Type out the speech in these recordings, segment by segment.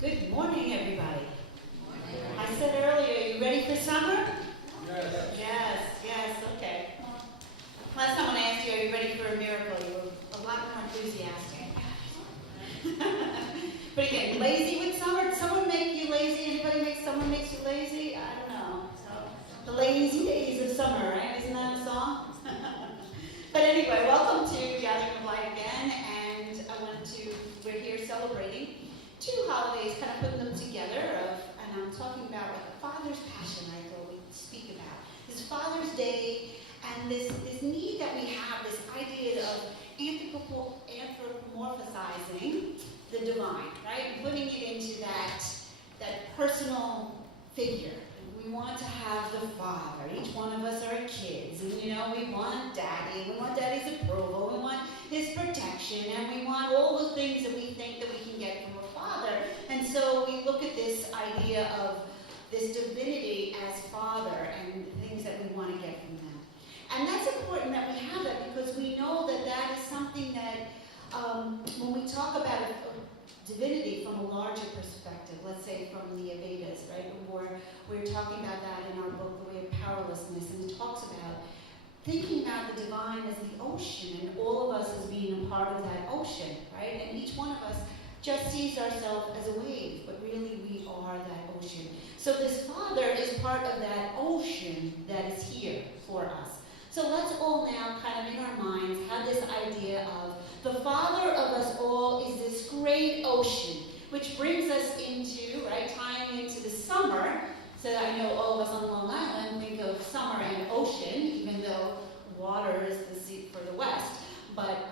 Good morning, everybody. I said earlier, are you ready for summer? Yes, okay. Last time when I asked you, are you ready for a miracle, you were a lot more enthusiastic. But again, lazy with summer? Did someone make you lazy? Anybody make someone makes you lazy? I don't know. So, the lazy days of summer, right? Isn't that a song? But anyway, welcome to Gathering of Light again, and we're here celebrating two holidays, kind of putting them together, and I'm talking about like a father's passion I thought we'd speak about. This Father's Day, and this need that we have, this idea of anthropomorphizing the divine, right? And putting it into that personal figure. We want to have the Father. Each one of us are kids, and we want Daddy. We want Daddy's approval. We want His protection, and we want all the things that we think that we can get from a Father. And so we look at this idea of this divinity as Father and the things that we want to get from them. And that's important that we have that because we know that that is something that when we talk about divinity from a larger perspective, let's say from the Vedas, right? We're talking about that in our book, The Way of Powerlessness, and it talks about thinking about the divine as the ocean and all of us as being a part of that ocean, right? And each one of us just sees ourselves as a wave, but really we are that ocean. So this Father is part of that ocean that is here for us. So let's all now kind of in our minds have this idea of the Father of us all is this great ocean, which brings us into, right, tying into the summer. So I know all of us on Long Island think of summer and ocean, even though water is the sea for the West. But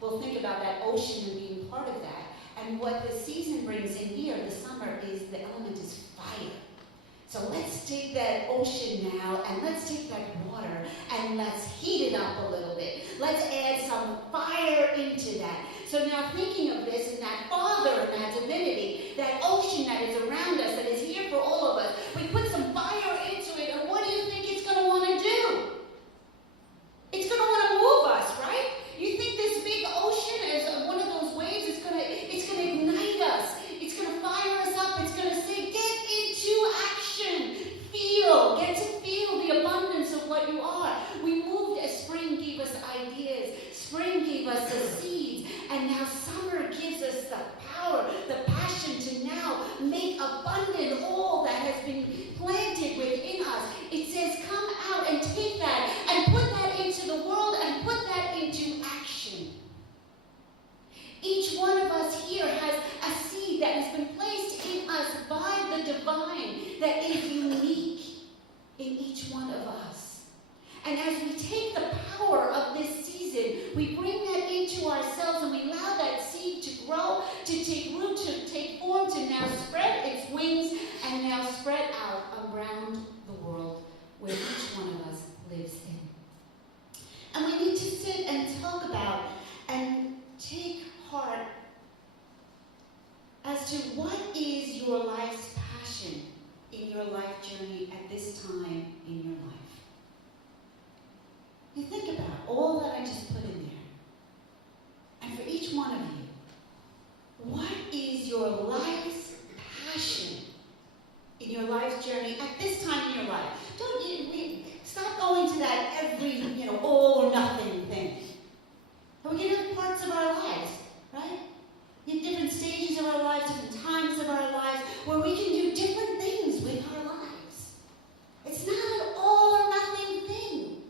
we'll think about that ocean and being part of that. And what the season brings in here, the summer, is the element is fire. So let's take that ocean now, and let's take that water, and let's heat it up a little bit. Let's add some fire into that. So now thinking of this and that Father and that divinity, that ocean that is around us, that is here for all of us, we put some fire into it, and what do you think it's going to want to do? It's going to want to move us, right? You think this big ocean is one of those waves, it's going to ignite us. It's going to fire us up. It's going to say, get into action. Get to feel the abundance of what you are. We moved as spring gave us ideas. Spring gave us the seeds. And now summer gives us the power, the passion to now make abundant all that has been planted within us. It says, come out and take that and put that into the world and put that into action. Each one of us here has a seed that has been placed in us by the divine that is unique in each one of us. And as we take the power of this season, we bring that into ourselves and we allow that seed to grow, to take root, to take form, to now spread its wings and now spread out around the world where each one of us lives in. And we need to sit and talk about and take heart as to what is your life's passion in your life journey at this time in your life. You think about all that I just put in there. And for each one of you, what is your life's passion in your life's journey at this time in your life? Stop going to that every, all or nothing thing. And we can have parts of our lives, right? In different stages of our lives, different times of our lives, where we can do different things with our lives. It's not an all or nothing thing.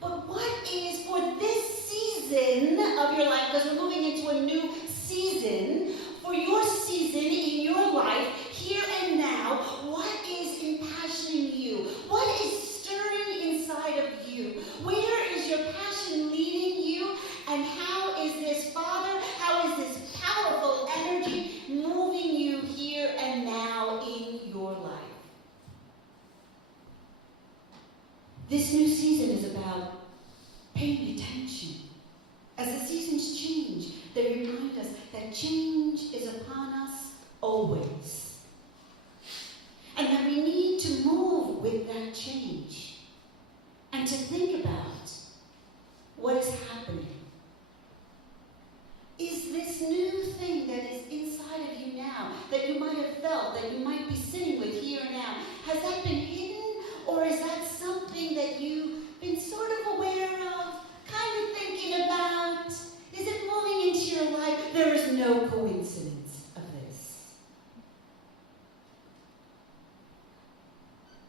But what is for this season of your life, because we're moving into a new season, for your season in your life, here and now, what is impassioning you? What is stirring inside of you? Where is your passion leading you? And how is this Father, how is this powerful energy moving you here and now in your life? This new season is about paying attention. As the seasons change, they remind us that change is upon us always. And that we need to move with that change. And to think about what is happening. Is this new thing that is inside of you now, no coincidence of this.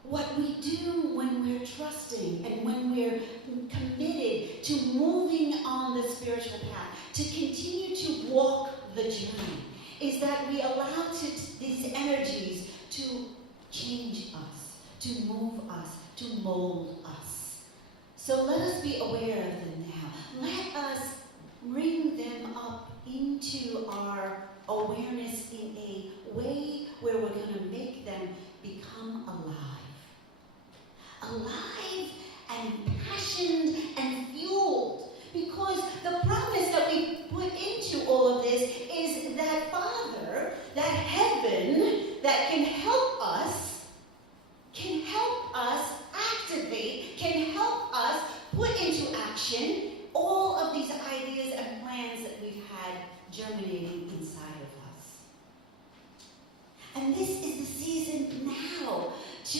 What we do when we're trusting and when we're committed to moving on the spiritual path, to continue to walk the journey, is that we allow these energies to change us, to move us, to mold us. So let us be aware of them now. Let us bring them up into our awareness in a way where we're going to make them become alive. Alive and impassioned and fueled. Because the promise that we put into all of this is that Father, that heaven that can help us activate, can help us put into action all of these ideas and plans that we've had germinating inside of us. And this is the season now to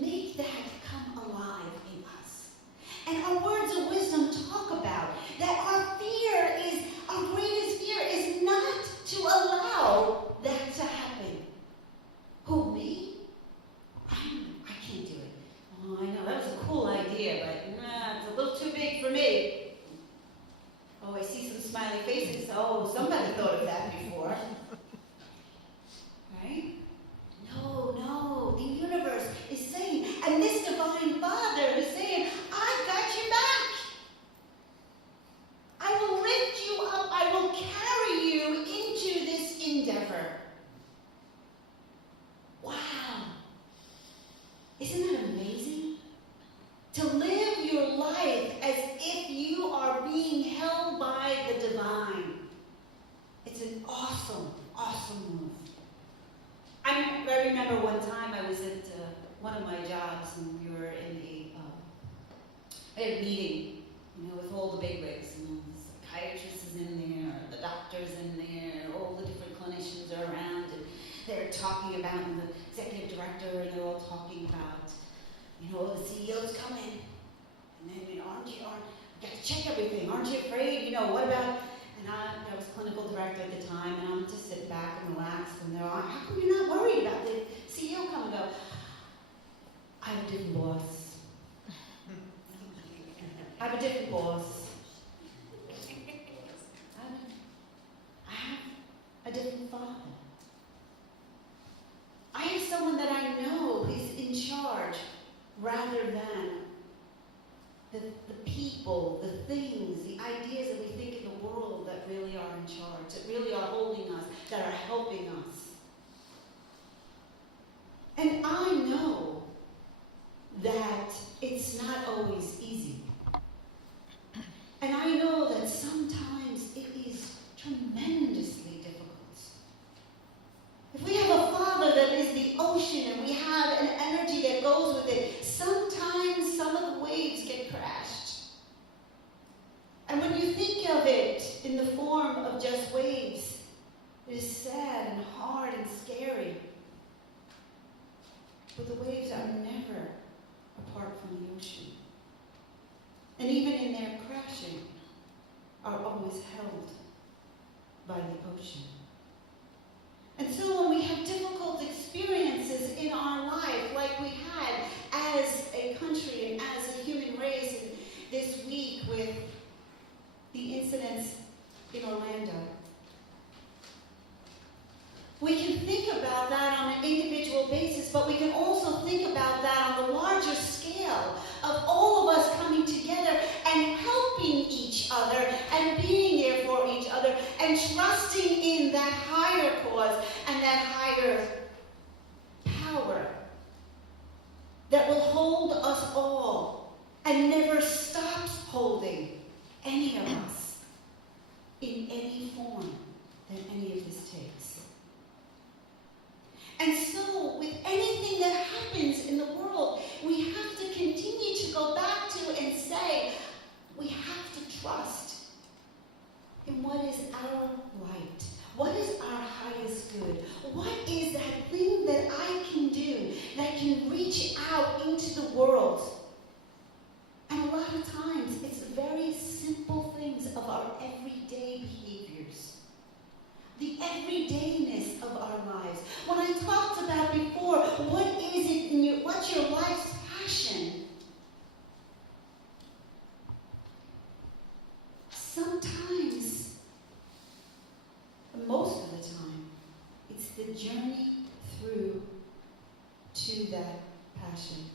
make that come alive in us. And our words of wisdom talk about that our greatest fear is not to allow that to happen. Who, me? I can't do it. Oh, I know, that was a cool idea, but it's a little too big for me. Oh, I see some smiley faces. Oh, somebody thought of that before. Right? No, the universe is saying, and this divine Father is saying, I got your back. I will lift you up. I will carry you into this endeavor. Wow. Isn't that amazing? To live your life as if you are being held by the divine. It's an awesome, awesome move. I remember one time I was at one of my jobs and we were in a meeting, with all the bigwigs, the psychiatrist is in there, the doctor's in there, all the different clinicians are around, and they're talking about, and the executive director, and they're all talking about, the CEO's coming, and then, aren't you got to check everything, aren't you afraid, what about, and I was clinical director at the time, and I'm just sit back and relax, and they're like, how come you're not worried about the CEO coming up? I have a different boss. I have a different boss. I have a different Father. I have someone that I know is in charge rather than the people, the things, the ideas that we think in the world that really are in charge, that really are holding us, that are helping us. And I know that it's not always easy. And I know that sometimes it is tremendously difficult. If we have a Father that is the ocean and we have an energy that goes with it, sometimes some of the waves get crashed. And when you think of it in the form of just waves, it is sad and hard and scary. But the waves are never apart from the ocean. And even in their crashing, are always held by the ocean. And so when we have difficult experiences in our life, like we had as a country and as a human race and this week with the incidents in Orlando, we can think about that on an individual basis, but we can also think about that on the larger scale of all of us coming together and helping each other and being there for each other and trusting in that higher cause and that higher power that will hold us all and never stops holding any of us in any form that any of this takes. And so, with anything that happens in the world, we have to continue to go back to and say, we have to trust in what is our light. What is our highest good? What is that thing that I can do that can reach out into the world? And a lot of times, it's very simple things of our everyday behaviors. the journey through to that passion.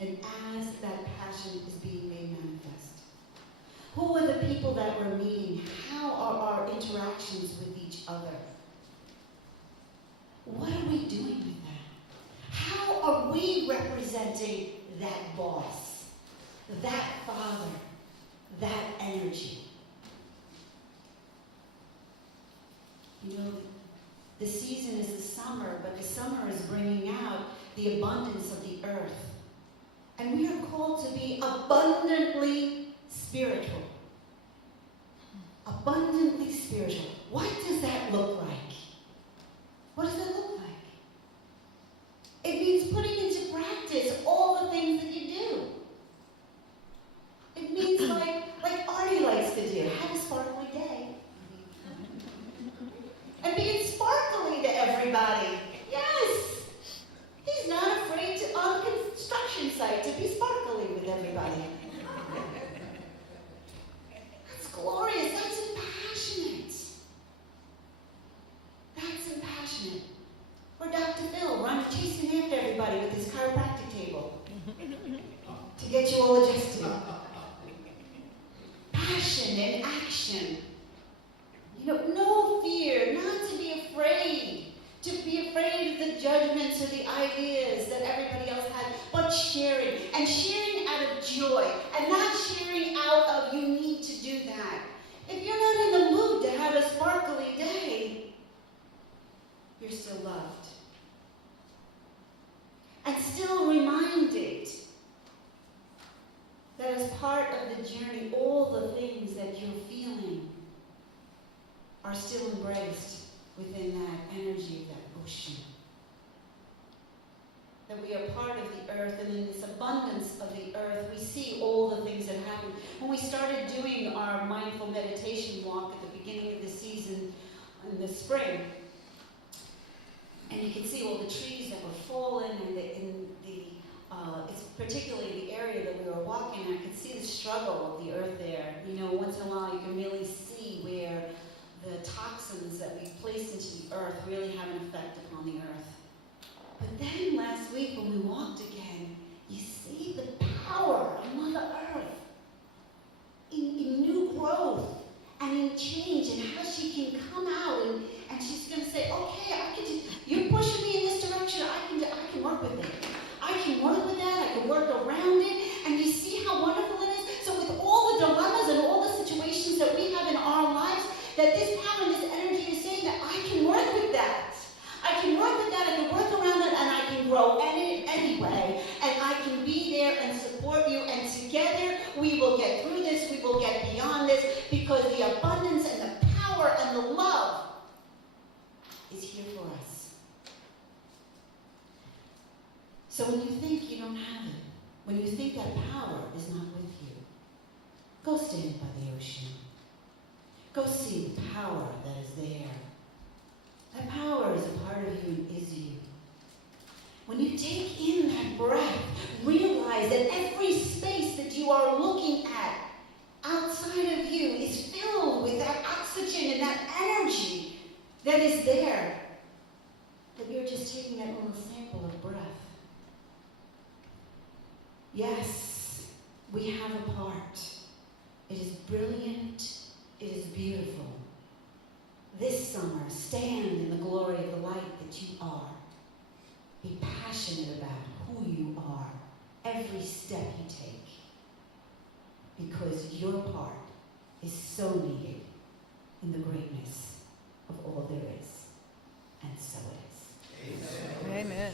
And as that passion is being made manifest, who are the people that we're meeting? How are our interactions with each other? What are we doing with that? How are we representing that boss, that father, that energy? You know, the season is the summer, but the summer is bringing out the abundance of the earth. And we are called to be abundantly spiritual. Abundantly spiritual. What does that look like? What does that look like? It means putting into practice all the things that you do. It means like Artie likes to do, have a sparkly day. And being sparkly to everybody. Yes! He's not afraid to, on the construction site, to be sparkly with everybody. That's glorious. That's impassionate. That's impassionate. Or Dr. Phil chasing after everybody with his chiropractic table to get you all adjusted. Passion and action. You know, no fear, not to be afraid. To be afraid of the judgments or the ideas that everybody else had, but sharing. And sharing out of joy. And not sharing out of, you need to do that. If you're not in the mood to have a sparkly day, you're still loved. And still reminded that as part of the journey, all the things that you're feeling are still embraced within that energy of that ocean. That we are part of the earth, and in this abundance of the earth, we see all the things that happen. When we started doing our mindful meditation walk at the beginning of the season in the spring, and you could see all the trees that were fallen, and it's particularly the area that we were walking, and I could see the struggle of the earth there. You know, once in a while you can really see where the toxins that we place into the earth really have an effect upon the earth. But then last week when we walked again, you see the power of Mother Earth in new growth and in change, and how she can come out and she's going to say, okay, you're pushing me in this direction, I can work with it. I can work with that, I can work around it, and you see how wonderful it is? So with all the dilemmas and all the situations that we have in our lives, that this power and this energy is saying that I can work with that. I can work with that, I can work around that, and I can grow anyway, and I can be there and support you, and together we will get through this, we will get beyond this, because the abundance and the power and the love is here for us. So when you think you don't have it, when you think that power is not with you, go stand by the ocean. Go see the power that is there. That power is a part of you and is you. When you take in that breath, realize that every space that you are looking at outside of you is filled with that oxygen and that energy that is there. That you're just taking that little sample of breath. Yes, we have a part. It is brilliant. It is beautiful. This summer, stand in the glory of the light that you are. Be passionate about who you are, every step you take, because your part is so needed in the greatness of all there is, and so it is. Amen. Amen.